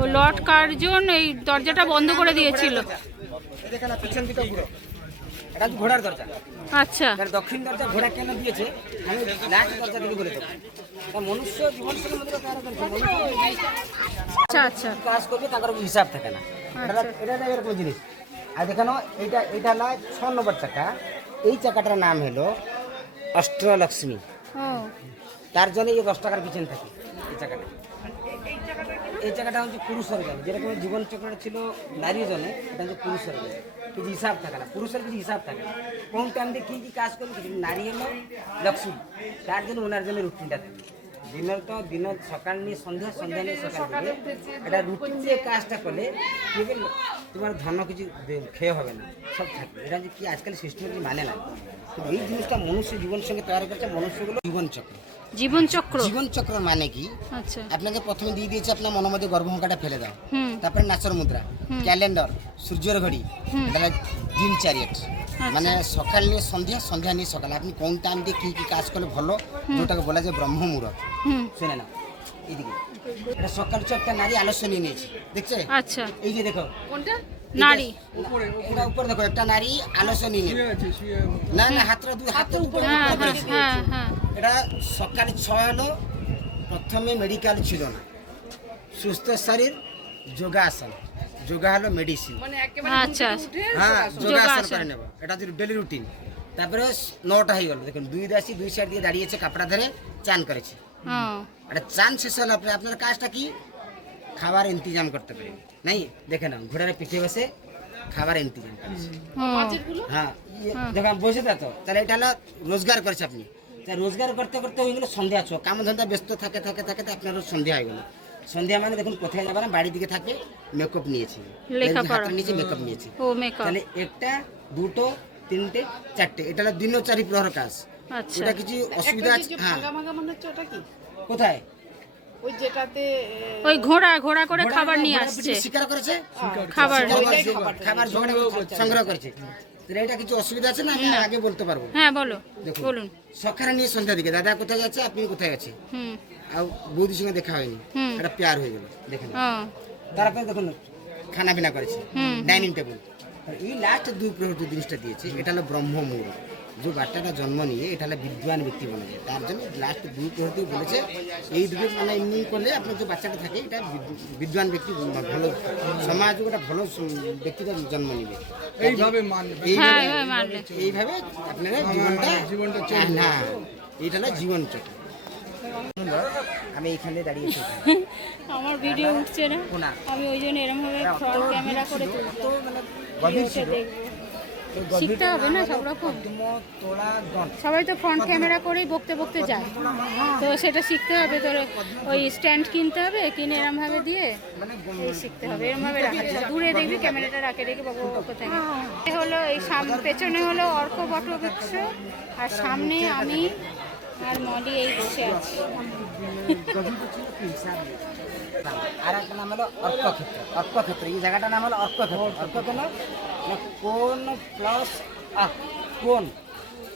ও Lord Curzon এই দরজাটা বন্ধ করে দিয়েছিল। দেখেন না পিছন দিকে ঘুরো, এটা হচ্ছে ঘোড়ার দরজা। আচ্ছা তার দক্ষিণ দরজা ঘোড়া কেন দিয়েছে আমি লাস্ট দরজা থেকে বলে দেবো। তা মনুষ্য জীবন সঙ্গে মধ্যে তার আচ্ছা আচ্ছা কাজ করবে তার হিসাব থাকে না। আচ্ছা। এটা এরকম জিনিস। আর দেখানো এটা হলো 6 নম্বর চাকা। এই চাকাটার নাম হলো অষ্টলক্ষ্মী। ও তার জন্য এই 10 টাকার পিছনে থাকে এই চাকাটা। এই জায়গাটা হচ্ছে পুরুষের গান, যেরকম জীবন চক্রটা ছিল নারীর জন্য, এটা হচ্ছে পুরুষের গান। কিছু হিসাব থাকে না, পুরুষের কিছু হিসাব থাকে না। কোন টাইমে কী কী কাজ করবে কিছু। নারী হলো লক্ষ্মী, তার জন্য ওনার জন্য রুটিনটা থাকে। দিনের সকাল নিয়ে সন্ধ্যা, সন্ধ্যা নিয়ে সকাল দিকে এটা রুটিন দিয়ে কাজটা করলে কী হবে, তোমার ধন্য কিছু খেয়ে হবে না, সব থাকবে। এটা যে কি আজকাল সিস্টেম মানে না, কিন্তু এই জিনিসটা মনুষ্য জীবনের সঙ্গে তৈরি করছে মনুষ্যগুলো জীবনচক্র। জীবনচক্র। জীবনচক্র মানে কি? আচ্ছা আপনাকে প্রথমে দিয়ে দিয়েছে আপনার মনের মধ্যে গর্ভঙ্কাটা ফেলে দাও, হুম তারপরে নাচর মুদ্রা, ক্যালেন্ডার, সূর্যের ঘড়ি, এটা দিন চ্যারিয়েট। মানে সকাল নিয়ে সন্ধ্যা, সন্ধ্যা নিয়ে সকাল, আপনি কোন টাইম দিয়ে কী কী কাজ করলে ভালো, যেটাকে বলা যায় ব্রহ্ম মুহূর্ত। শুনে না এইদিকে এটা সকাল একটা নারী আলস্য নিয়ে নিয়েছে, দেখছে? আচ্ছা এই যে দেখো কোনটা নারী? এটা উপরে দেখো, একটা নারী আলস্য নিয়ে নিয়ে, না না হাতটা হাতের উপরে করেছে। হ্যাঁ হ্যাঁ এটা সকালে 6 হলো। প্রথমে মেডিকেল ছিল না, সুস্থ শরীর যোগাসন। যোগা হলো মেডিসিন। আচ্ছা হ্যাঁ যোগাসন করে নেব, এটা হচ্ছে ডেলি রুটিন। তারপরে 9টা হয়ে গেল, দেখুন 2 দাসী 2 সাইড দিয়ে দাঁড়িয়েছে, কাপড়া ধরে চান করেছে। এটা চান শেষ হলো, আপনার কাজটা কি? খাবার ইন্তজাম করতে পারে নাই? দেখে নাও ঘোড়ার পিঠে বসে খাবার ইন্তজাম করেছে। হ্যাঁ দেখো বসে তো, তাহলে এটা হলো রোজগার করেছে আপনি। রোজগার করতে করতে হয়ে গেলো সন্ধ্যা, কাম ধন্দা ব্যস্ত থাকে থাকে থাকে আপনার সন্ধ্যা হয়ে গেল। সন্ধ্যা মানে দেখুন কোথায় যাবে না, বাড়ির দিকে থাকে, মেকআপ নিয়েছি, নিচে মেকআপ নিয়েছি। তাহলে 1টা 2টো 3টে 4টে, এটা হলো দিনচারি প্রহর কাজ। এটা কিছু অসুবিধা আছে? হ্যাঁ কোথায়? ওই যেটাতে ওই ঘোড়া ঘোড়া করে খাবার নিয়ে আসছে, শিকার করেছে, খাবার খাবার সংগ্রহ করেছে। এটা কিছু অসুবিধা আছে না? আগে বলতে পারবো। হ্যাঁ বলো, বলুন। সকালে নিয়ে সন্ধ্যা দিকে দাদা কোথায় যাচ্ছে, আপনি কোথায় আছে, আর বৌদির সঙ্গে দেখা হয়নি, এটা পেয়ার হয়ে গেল। দেখেন তারপরে দেখুন খানা পিনা করেছে, ডাইনিং টেবিল। এই লাস্ট 2 প্রহর যে জিনিসটা দিয়েছে, এটা হলো ব্রহ্ম মুহূর্ত। যে বাচ্চাটা জন্ম নিয়ে এটা হলো বিদ্বান ব্যক্তি বলা যায়, তার জন্য লাস্ট 2 প্রহর বলেছে এই দুটো মানে এমনি করলে আপনার যে বাচ্চাটা থাকে এটা বিদ্বান ব্যক্তি, ভালো সমাজ, ওটা ভালো ব্যক্তিটা জন্ম নেবে। এইভাবে আপনারা জীবনটা না, এইটা হলো জীবন চক্র। আমি এইখানে দাঁড়িয়েছি, আমার ভিডিও উঠছে না, আমি ওই জন্য এরকম ভাবে ফ্রন্ট ক্যামেরা করে শিখতে হবে না সব রকম। সবাই তো ফ্রন্ট ক্যামেরা করেই বকতে বকতে যায়, তো সেটা শিখতে হবে। তোর ওই স্ট্যান্ড কিনতে হবে, কিনে এরম ভাবে দিয়ে শিখতে হবে। এরম ভাবে রাখা যায়, দূরে দেখবি ক্যামেরাটা রাখে রেখে বাবু কোথায়। এ হলো এই পেছনে হলো অর্ক বটবৃক্ষ, আর সামনে আমি আর মলি এই বসে আছি। আর একটা নাম হলো অর্কক্ষেত্র। অর্কক্ষেত্র এই জায়গাটার নাম হলো অর্কক্ষেত্র। অর্ক কেন? কোন প্লাস কোন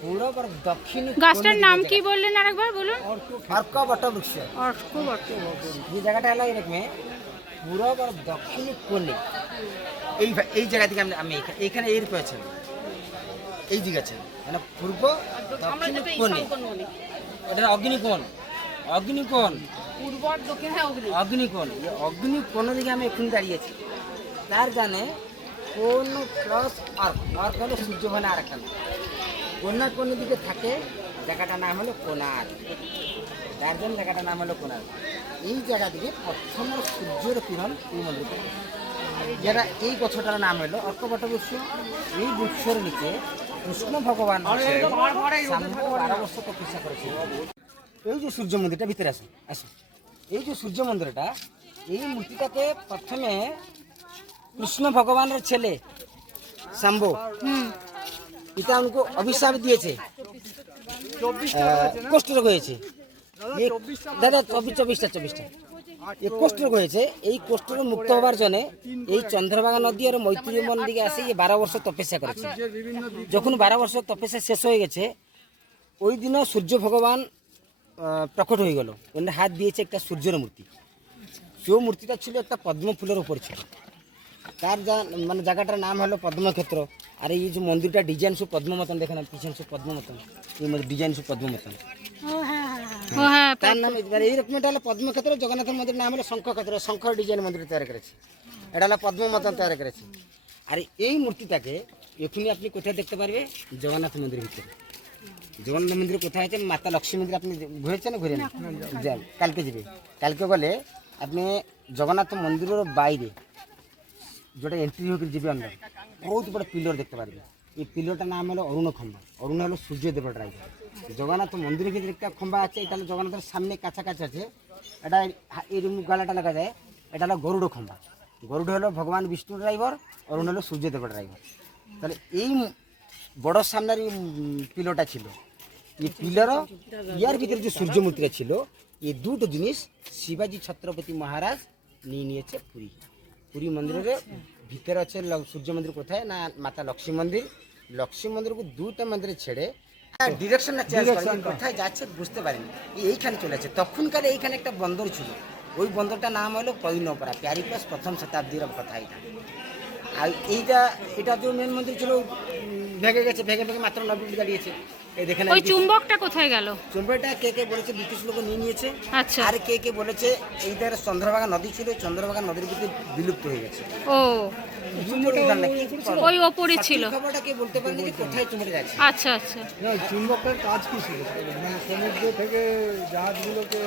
পূর্ব আর দক্ষিণ। গাছটার নাম কি বললেন আরেকবার বলুন? অর্ক বটবৃক্ষ। অর্ক বটবৃক্ষ। এই জায়গাটা হলো এরকম পূর্ব আর দক্ষিণ কোণে। এই জায়গা থেকে আমি এইখানে এর পেয়েছি, এই দিকে আছে মানে পূর্ব দক্ষিণ কোণে। এটা অগ্নিকোণ, অগ্নিকোণ পূর্ব আর দক্ষিণ। হ্যাঁ অগ্নিকোণ, অগ্নিকোণ দিকে আমি এখন দাঁড়িয়েছি। তার জানে কোন প্লাস আর হলো সূর্য মানে আর একটা নাম। কন্যা কোন দিকে থাকে জায়গাটার নাম হলো কোণার, তার জন্য জায়গাটার নাম হলো কোণার। এই জায়গা থেকে প্রথম সূর্যের কিরণ এই মন্দিরে, যেটা এই গছটার নাম হলো অর্ক বটবৃক্ষ। এই বৃক্ষের নিচে কৃষ্ণ ভগবান 12 বছর তপস্যা করেছিল। এই যে সূর্য মন্দিরটা ভিতরে আসে আসে, এই যে সূর্য মন্দিরটা, এই মূর্তিটাকে প্রথমে কৃষ্ণ ভগবানের ছেলে শম্ভ পিতা উनको অভিশাপ দিয়েছে, কষ্ট রোগ হয়েছে দাদা, 24টা এই কষ্ট রোগ হয়েছে। এই কষ্ট রোগ মুক্ত হবার জন্য এই চন্দ্রভাগা নদী আর মৈত্রী মন দিকে আসে 12 বছর তপস্যা করেছে। যখন 12 বছর তপস্যা শেষ হয়ে গেছে, ওই দিনও সূর্য ভগবান প্রকট হয়ে গেল। ওনার হাত দিয়েছে একটা সূর্যের মূর্তি। যে মূর্তিটা ছিল একটা পদ্ম ফুলের উপর ছিল, তার মানে জায়গাটার নাম হলো পদ্মক্ষেত্র। আর এই যে মন্দিরটা ডিজাইন সব পদ্ম মতন, দেখেন পিছন সব পদ্ম মতন, এই ডিজাইন সব পদ্ম মতন, ও হ্যাঁ, তার নাম এইরকম। এটা হলো পদ্মক্ষেত্র। জগন্নাথের মন্দির নাম হলো শঙ্খক্ষেত্র, শঙ্খ ডিজাইন মন্দির তৈরি করেছে। এটা হলো পদ্ম মতন তৈরি করেছে। আর এই মূর্তিটাকে এখনই আপনি কোথায় দেখতে পারবে? জগন্নাথ মন্দিরের ভিতরে। জগন্নাথ মন্দিরে কোথায় আছে? মাতা লক্ষ্মী মন্দির। আপনি ঘুরেছেন না? ঘুরেন? যান, কালকে যাবে। কালকে গেলে আপনি জগন্নাথ মন্দিরের বাইরে যেটা এন্ট্রি হয়ে যাবে আমরা, বহুত বড় পিলর দেখতে পারবে। এই পিলরটার নাম হলো অরুণ খম্বা। অরুণ হলো সূর্যদেবের ড্রাইভার। জগন্নাথ মন্দিরের ভিতরে একটা খম্বা আছে, এটা হলো জগন্নাথের সামনে কাছাকাছি আছে। এটা এরকম গালাটা লাগা যায়, এটা হলো গরুড় খম্বা। গরুড় হলো ভগবান বিষ্ণুর ড্রাইভার, অরুণ হলো সূর্যদেবের ড্রাইভার। তাহলে এই বড় সামনের এই পিলরটা ছিল, এই পিলর ইয়ার ভিতরে যে সূর্য মূর্তিটা ছিল, এই দুটো জিনিস শিবাজি ছত্রপতি মহারাজ নিয়ে নিয়েছে পুরী। পুরী মন্দিরের ভিতরে আছে সূর্য মন্দির। কোথায় না? মাতা লক্ষ্মী মন্দির। লক্ষ্মী মন্দিরকে দুইটা মন্দিরে ছেড়ে ডিরেকশনটা চেঞ্জ করে কোথায় যাচ্ছে বুঝতে পারেনি, এইখানে চলে যাচ্ছে। তখনকালে এইখানে একটা বন্দর ছিল, ওই বন্দরটার নাম হলো পৈনপাড়া। প্যারিপ্লাস প্রথম শতাব্দীর কথা এটা। আর এটা যে মেন মন্দির ছিল ভেঙে গেছে, ভেঙে মাত্র 90 মিনিট দাঁড়িয়েছে। এই দেখেন ওই চুম্বকটা কোথায় গেল? চুম্বকটা কে বলেছে ব্রিটিশ লোক নিয়ে নিয়েছে। আচ্ছা। আর কে বলেছে এইটার চন্দ্রভাগা নদী ছিল, চন্দ্রভাগা নদীর ভিতরে বিলুপ্ত হয়ে গেছে। ও ওই ওপরে ছিল। খবরটা কে বলতে পারেনি যে কোথায় চুম্বকটা যাচ্ছে। আচ্ছা আচ্ছা। চুম্বকের কাজ কি ছিল? মানে সমুদ্র থেকে জাহাজগুলোকে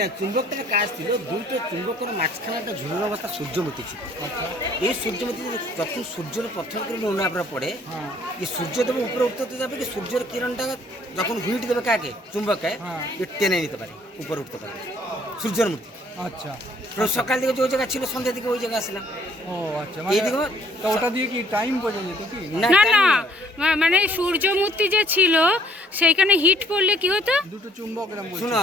না, চুম্বকটার কাজ ছিল দুটো চুম্বকের মাঝখানে একটা ঝুলুর অবস্থা সূর্যমূর্তি ছিল। এই সূর্যমূর্তি যখন সূর্যের প্রথম কিরণ উনাপড়া পড়ে, এই সূর্যদেব উপরে উঠতে যাবে, কি সূর্যের কিরণটা যখন হিট দেবে কাকে? চুম্বকে, টেনে নিতে পারে, উপরে উঠতে পারে সূর্যের মূর্তি। আচ্ছা, সকাল দিকে যে ওই জায়গা ছিল, সন্ধ্যা দিকে ওই জায়গায় আসলাম। ও আচ্ছা, এইদিকে তো ওটা দিয়ে কি টাইম বোঝা যেত কি? না না, মানে সূর্যমূর্তি যে ছিল সেইখানে হিট পড়লে কি হতো? দুটো চুম্বক এরকম বলছি। শোনো,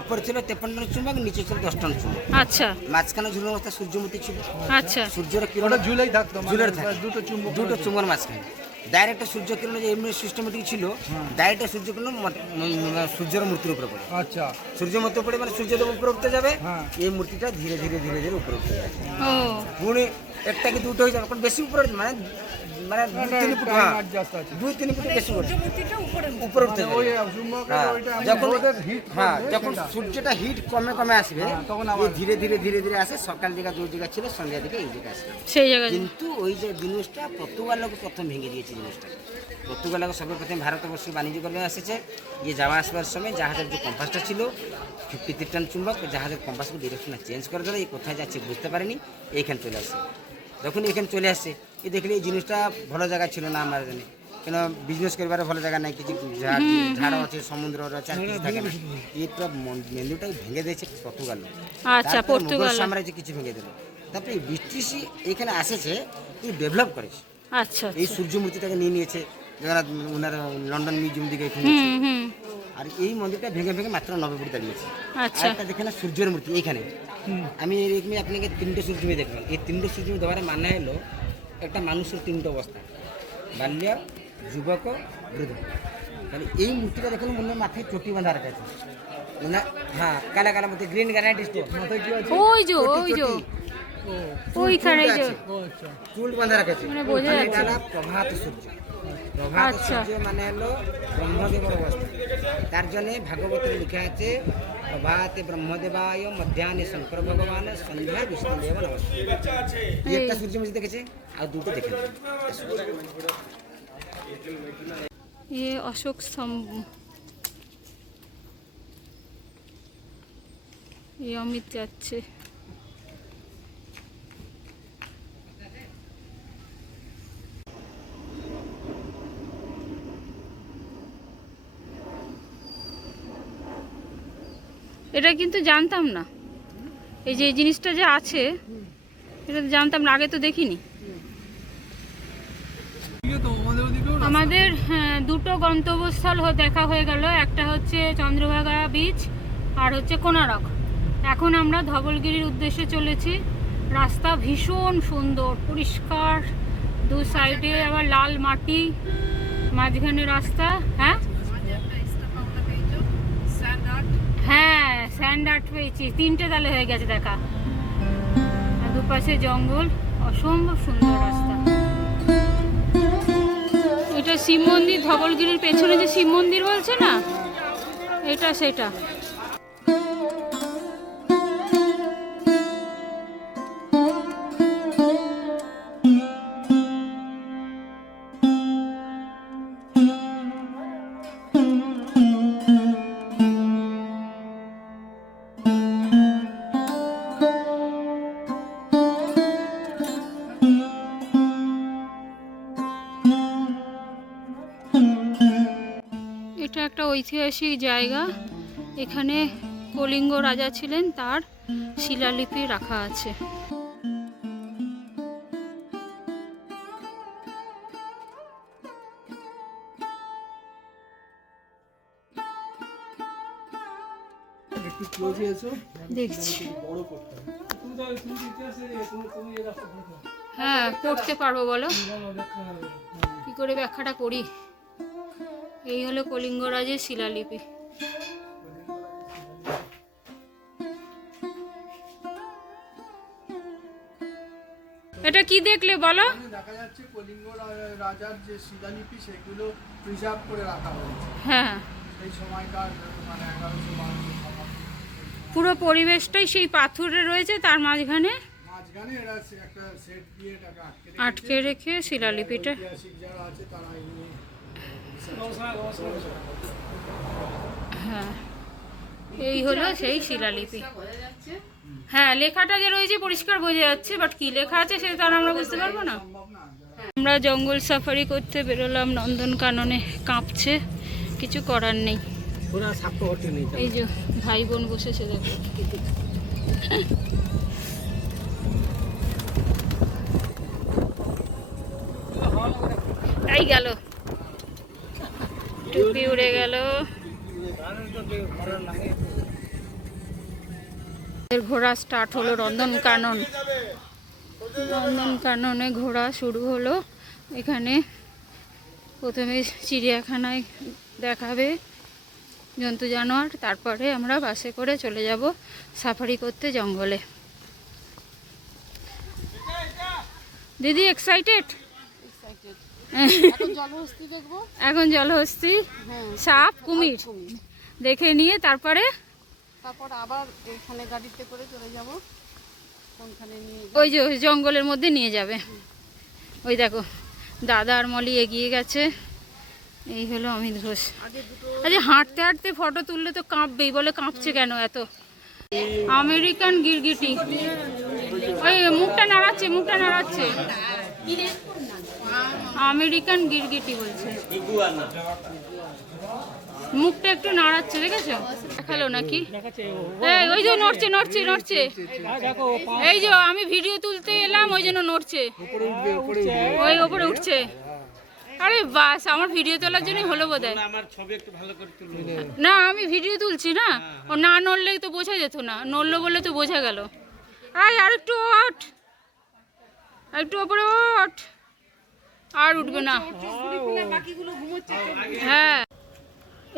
উপরে ছিল 53 টন চুম্বক, নিচে ছিল 10 টন চুম্বক। আচ্ছা মাঝখানে ঝুলুর অবস্থা সূর্যমূর্তি ছিল। আচ্ছা। সূর্যের কিরণ ওটা ঝুলেই থাকতো, মানে ঝুলের থাকে দুটো চুম্বক, দুটো চুম্বকের মাঝখানে ডাইরেক্ট সূর্য কিরণ যে এমনি সিস্টেমেটিক ছিল, ডাইরেক্ট সূর্য কিরণ সূর্যের মূর্তির উপরে পড়ে। আচ্ছা, সূর্য মূর্তি পড়ে মানে সূর্যদেব উপরে উঠতে যাবে, হ্যাঁ। এই মূর্তিটা ধীরে ধীরে ধীরে ধীরে উপরে উঠতে যাবে। ও পুনে একটা কি দুটো হয়ে যাবে, কারণ বেশি উপরে মানে মানে 2-3 ফুট, হ্যাঁ, 2-3 ফুট বেশি উপরে উঠতে যাবে। ওই চুম্বকের হ্যাঁ, ওইটা এমন যখন রোদের হিট হ্যাঁ যখন সূর্যটা হিট কমে আসবে, তখন এই ধীরে ধীরে ধীরে ধীরে আসে। সকাল দিকে দুই জায়গা ছিল, সন্ধ্যা দিকে এই জায়গা আসে। সেই জায়গায়। কিন্তু ওই যে জিনিসটা পর্তুগালকে প্রথম ভেঙে দিয়েছে। জিনিসটা পর্তুগালকে সর্বপ্রথম ভারতবর্ষে বাণিজ্য করে এসেছে। যে যাওয়া আসবার সময় জাহাজের যে কম্পাসটা ছিল 53 টন চুম্বক, জাহাজের কম্পাসকে ডিরেকশনটা চেঞ্জ করে দিল। এই কোথায় যাচ্ছে বুঝতে পারেনি, এইখানে চলে আসে। যখন এখানে চলে আসছে, এই দেখলে এই জিনিসটা ভালো জায়গা ছিল না আমার জানি, কেন বিজনেস করবার ভালো জায়গা নাই, কিছু ঝাড় আছে, সমুদ্র আছে, আর কিছু থাকে না। এই পুরো মেন্দুটাই ভেঙে দিয়েছে পর্তুগাল। আচ্ছা, পর্তুগাল সাম্রাজ্য কিছু ভেঙে দিল। তারপরে এই ব্রিটিশই এখানে আসেছে, এই ডেভেলপ করেছে। আচ্ছা এই সূর্যমূর্তিটাকে নিয়ে নিয়েছে, জগন্নাথ ওনারা লন্ডন মিউজিয়াম দিকে এখানে। আর এই মন্দিরটা ভেঙে মাত্র 90 ফুট দাঁড়িয়েছে। আচ্ছা। আর একটা দেখেন সূর্যের মূর্তি এইখানে। আমি এরকম আপনাকে 3টে সূর্যমী দেখবেন। এই 3টে সূর্যমী দেওয়ার মানে হলো একটা মানুষের 3টে অবস্থা: বাল্য, যুবক, বৃদ্ধ। তাহলে এই মূর্তিটা দেখুন, মনে মাথায় চটি বাঁধা রাখা আছে। হ্যাঁ, কালা কালা মধ্যে গ্রিন গ্রানাইট স্টোন, মাথায় কি আছে? ওই যে ওইখানে যে চুল বাঁধা রাখেছে। মানে বোঝা যাচ্ছে। প্রভাত সূর্য। প্রভাত সূর্য মানে হলো ব্রহ্মদেবের অবস্থা। তার জন্য ভাগবতের লেখা আছে, প্রভাতে ব্রহ্মদেবায়, মধ্যাহ্নে শঙ্কর ভগবান, সন্ধ্যা বিষ্ণুদেব নমস্কার। একটা সূর্যমুখী দেখেছে, আর দুটো দেখে ये अशोक स्तंभ, ये अमित যাচ্ছে। এটা কিন্তু জানতাম না, এই যে এই জিনিসটা যে আছে এটা তো জানতাম না, আগে তো দেখিনি। আমাদের দুটো গন্তব্যস্থল দেখা হয়ে গেল, একটা হচ্ছে চন্দ্রভাগা বিচ আর হচ্ছে কোনারক। এখন আমরা ধবলগিরির উদ্দেশ্যে চলেছি। রাস্তা ভীষণ সুন্দর, পরিষ্কার, দু সাইডে আবার লাল মাটি, মাঝখানে রাস্তা। হ্যাঁ হ্যাঁ, স্যান্ড আর্ট পেয়েছি, 3টে তালে হয়ে গেছে দেখা। চারপাশে জঙ্গল, অসম্ভব সুন্দর রাস্তা। এটা শিব মন্দির, ধবলগিরির পেছনে যে শিব মন্দির বলছে না, এটা সেটা। এটা একটা ঐতিহাসিক জায়গা, এখানে কলিঙ্গ রাজা ছিলেন, তার শিলালিপি রাখা আছে। একটু ক্লোজে এসো, দেখছি। বড় করতে হবে। হ্যাঁ, করতে পারবো, বলো কি করে ব্যাখ্যাটা করি। এই হলো কলিঙ্গ রাজের শিলালিপি। এটা কি দেখলে বলো? দেখা যাচ্ছে কলিঙ্গ রাজার যে শিলালিপি সেগুলো প্রিজার্ভ করে রাখা হয়েছে হ্যাঁ, এই সময়কার, মানে 1100-1200 পুরো পরিবেশটাই সেই পাথরে রয়েছে, তার মাঝখানে মাঝখানে এরা একটা সেট দিয়ে এটাকে আটকে রেখে শিলালিপিটা। ঐতিহাসিক যারা আছে তারা এই নিয়ে হ্যাঁ, এই হলো সেই শিলালিপি। হ্যাঁ, লেখাটা যে রয়েছে পরিষ্কার বোঝা যাচ্ছে, বাট কি লেখা আছে সেটা তো আমরা বুঝতে পারবো না। আমরা জঙ্গল সাফারি করতে বেরোলাম, নন্দনকাননে কাঁপছে, কিছু করার নেই। এই যে ভাই বোন বসেছে দেখো। এই গেল, টুপি উড়ে গেল। ঘোরা স্টার্ট হলো নন্দনকানন। নন্দনকাননে ঘোরা শুরু হলো। এখানে প্রথমে চিড়িয়াখানায় দেখাবে জন্তু জানোয়ার, তারপরে আমরা বাসে করে চলে যাব সাফারি করতে জঙ্গলে। দিদি এক্সাইটেড? এখন জলহস্তি, সাপ, কুমির দেখে নিয়ে তারপরে আবার এখানে গাড়িতে করে চলে যাব। ওই যে জঙ্গলের মধ্যে নিয়ে যাবে। ওই দেখো দাদা আর মলি এগিয়ে গেছে। এই হলো অমিত ঘোষ। আচ্ছা, হাঁটতে হাঁটতে ফটো তুললে তো কাঁপবেই, বলে কাঁপছে কেন এত? আমেরিকান গিরগিটি, ওই মুখটা নাড়াচ্ছে, মুখটা নাড়াচ্ছে। আমেরিকান গিরগিটি বলছে, মুখটা একটু নাড়াচ্ছে, দেখেছো? দেখালো নাকি? ওই যে নড়ছে নড়ছে নড়ছে, এই যে আমি ভিডিও তুলতে এলাম ওই জন্য নড়ছে, ওই ওপরে উঠছে। আরে বাস, আমার ভিডিও তোলার জন্যই হলো বোধহয়। না, আমি ভিডিও তুলছি না, ও না নড়লে তো বোঝা যেত না, নড়লো বলে তো বোঝা গেল। আর একটু ওঠ, একটু ওপরে ওঠ, আর উঠবে না। হ্যাঁ,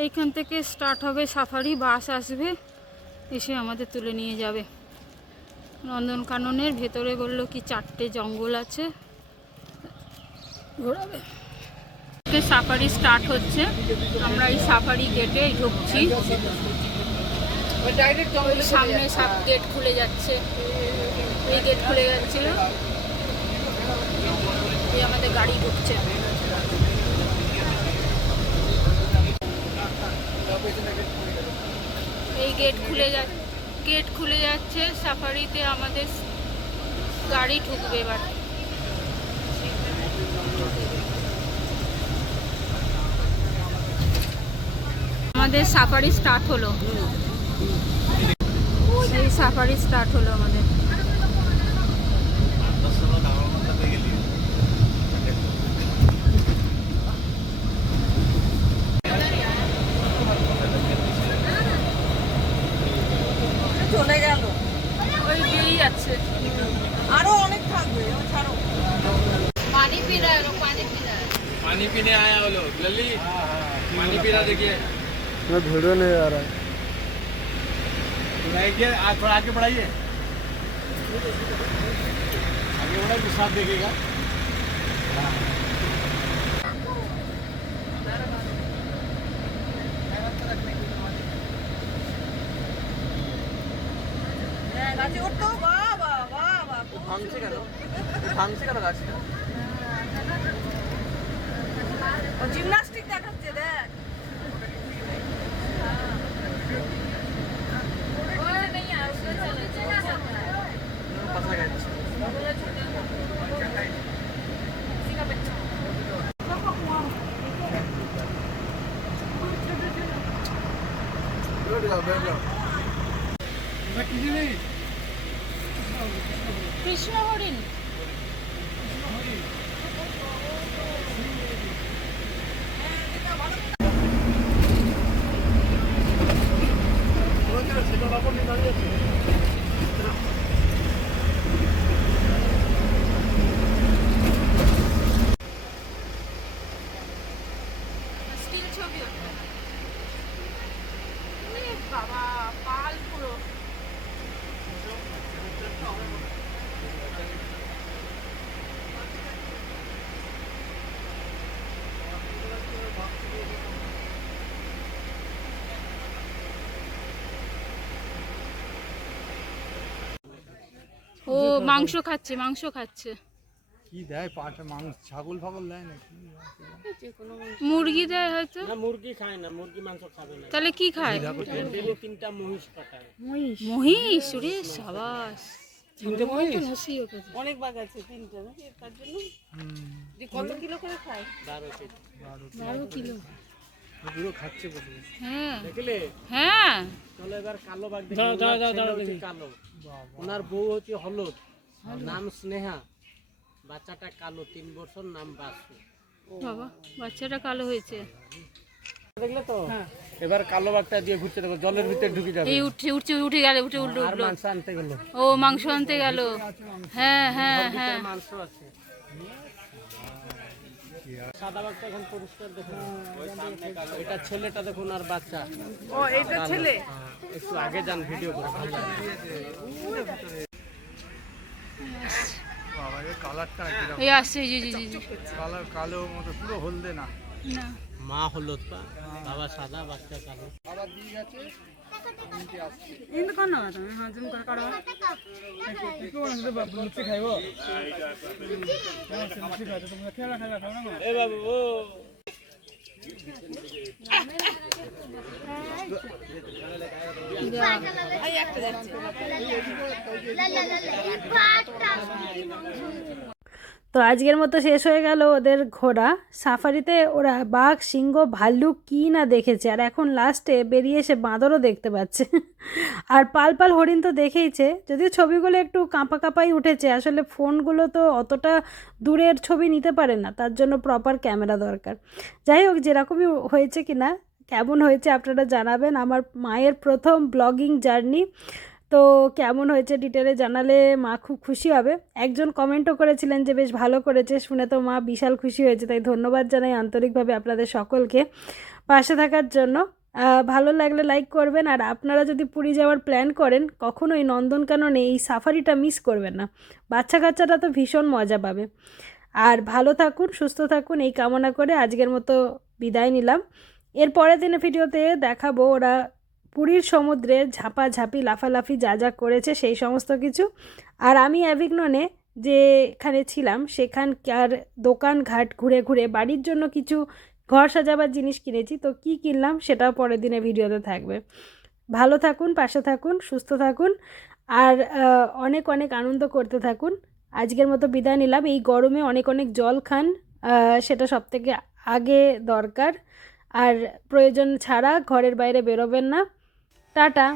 এইখান থেকে স্টার্ট হবে সাফারি, বাস আসবে, এসে আমাদের তুলে নিয়ে যাবে। নন্দনকাননের ভেতরে বললো কি 4টে জঙ্গল আছে, ঘোরাবে। সাফারি স্টার্ট হচ্ছে, আমরা এই সাফারি গেটে ঢুকছি। সামনে সব গেট খুলে যাচ্ছে, এই গেট খুলে যাচ্ছিল, এই আমাদের গাড়ি ঢুকছে। এই গেট খুলে যাচ্ছে, সাফারিতে আমাদের গাড়ি ঢুকবে এবার। আমাদের সাফারি স্টার্ট হলো, এই সাফারি স্টার্ট হলো আমাদের। চলে গেল, ওই বেরিয়ে যাচ্ছে, আরো অনেক থাকবে। पानी पीने आया वो लोग। लल्ली पानी पी रहा, देखिए मैं वीडियो नहीं आ रहा है। थोड़ा आगे बढ़ाइए। तो साथ देखेगा। গাছে উঠতো বাবা বাবা ভাঙছে কেন গাছ? ও জিমনাস্টিক দেখাচ্ছে দেখ কৃষ্ণ হরিণ। স্টিল ছবি ওঠে বাবা পাল পুরো ও মাংস খাচ্ছে। কি দেয় পাটা মাংস ছাগল ফাগল দেয় না কি? মুরগি দেয় হয়তো। না মুরগি খায় না, মুরগি মাংস খাবে না। তাহলে কি খায়? দেবো 3টা মহিষ পাঠায়। মহিষ। রে সাবাস। অনেক বাঘ আছে 3টে নাকি তার জন্য যে কত কিলো করে খায় 12 কিলো। পুরো খাচ্ছে বলে। হ্যাঁ দেখলে? হ্যাঁ। চলো এবার কালো বাঘ দেখি। দাও কালো। ওনার বউ হচ্ছে হলুদ, নাম স্নেহা, বাচ্চাটা কালো, 3 বছর, নাম বাসু। বাবা বাচ্চাটা কালো হয়েছে। দেখলে তো? এবার কালো বাঘটা দিয়ে ঘুরতে দেখো, জলের ভিতরে ঢুকে যাবে। এই উঠে গেল, উঠে উল্টো আর উঠলো। মাংস আনতে গেল। ও মাংস আনতে গেল। হ্যাঁ হ্যাঁ হ্যাঁ। মাংস আছে। সাদা বাঘটা এখন পরিষ্কার দেখুন। এটা ছেলেটা দেখুন আর বাচ্চা। ও এটা ছেলে একটু আগে যান, ভিডিও করে ভালো লাগে। বাবা এর কালারটা এই আসছে। জি জি জি জি। কালার কালো মতো পুরো হলদে না। না মা হলুদ পা, বাবা সাদা, বাচ্চা কালো। আবার দিয়ে গেছে নিচে আসছে। ইন্দু কোন না তুমি হজম করে কাড়ো। লুচি খাইবো? লুচি খাইতে তোমরা খেলা খাও না? এ বাবু ও এই একটা যাচ্ছে তো আজকের মতো শেষ হয়ে গেল ওদের ঘোরা সাফারিতে। ওরা বাঘ, সিংহ, ভাল্লুক কী না দেখেছে, আর এখন লাস্টে বেরিয়ে এসে বাঁদরও দেখতে পাচ্ছে। আর পাল হরিণ তো দেখেইছে, যদিও ছবিগুলো একটু কাঁপাই উঠেছে। আসলে ফোনগুলো তো অতটা দূরের ছবি নিতে পারে না, তার জন্য প্রপার ক্যামেরা দরকার। যাই হোক, যেরকমই হয়েছে কি না, কেমন হয়েছে আপনারা জানাবেন। আমার মায়ের প্রথম ব্লগিং জার্নি, তো কেমন হয়েছে ডিটেলে জানালে মা খুব খুশি হবে। একজন কমেন্টও করেছিলেন যে বেশ ভালো করেছে, শুনে তো মা বিশাল খুশি হয়েছে। তাই ধন্যবাদ জানাই আন্তরিকভাবে আপনাদের সকলকে পাশে থাকার জন্য। ভালো লাগলে লাইক করবেন, আর আপনারা যদি পুরী যাওয়ার প্ল্যান করেন কখনোই নন্দনকাননে এই সাফারিটা মিস করবেন না। বাচ্চা কাচ্চারা তো ভীষণ মজা পাবে। আর ভালো থাকুন, সুস্থ থাকুন, এই কামনা করে আজকের মতো বিদায় নিলাম। এর পরের দিনে ভিডিওতে দেখাবো ওরা পুরীর সমুদ্রে ঝাঁপাঝাঁপি, লাফালাফি যা যা করেছে সেই সমস্ত কিছু। আর আমি অ্যাভিগননে যেখানে ছিলাম সেখানকার দোকানঘাট ঘুরে ঘুরে বাড়ির জন্য কিছু ঘর সাজাবার জিনিস কিনেছি। তো কি কিনলাম সেটাও পরের দিনে ভিডিওতে থাকবে। ভালো থাকুন, পাশে থাকুন, সুস্থ থাকুন, আর অনেক অনেক আনন্দ করতে থাকুন। আজকের মতো বিদায় নিলাম। এই গরমে অনেক অনেক জল খান, সেটা সবথেকে আগে দরকার। আর প্রয়োজন ছাড়া ঘরের বাইরে বেরোবেন না। টাটা।